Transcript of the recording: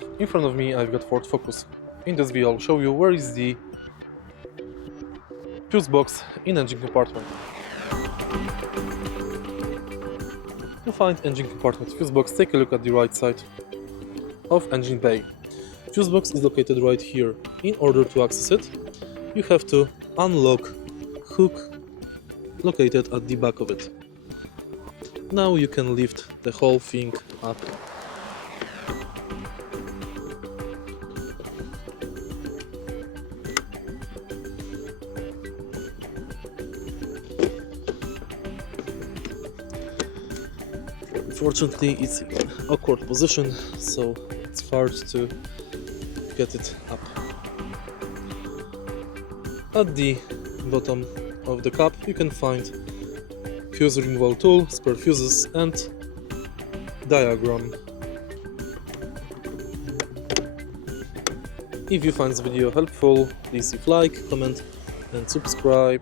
So in front of me I've got FORD Focus. In this video I'll show you where is the fuse box in engine compartment. To find engine compartment fuse box, take a look at the right side of engine bay. Fuse box is located right here. In order to access it, you have to unlock hook located at the back of it. Now you can lift the whole thing up. Unfortunately, it's in an awkward position, so it's hard to get it up. At the bottom of the cap you can find fuse removal tool, spare fuses and diagram. If you find this video helpful, please leave like, comment and subscribe.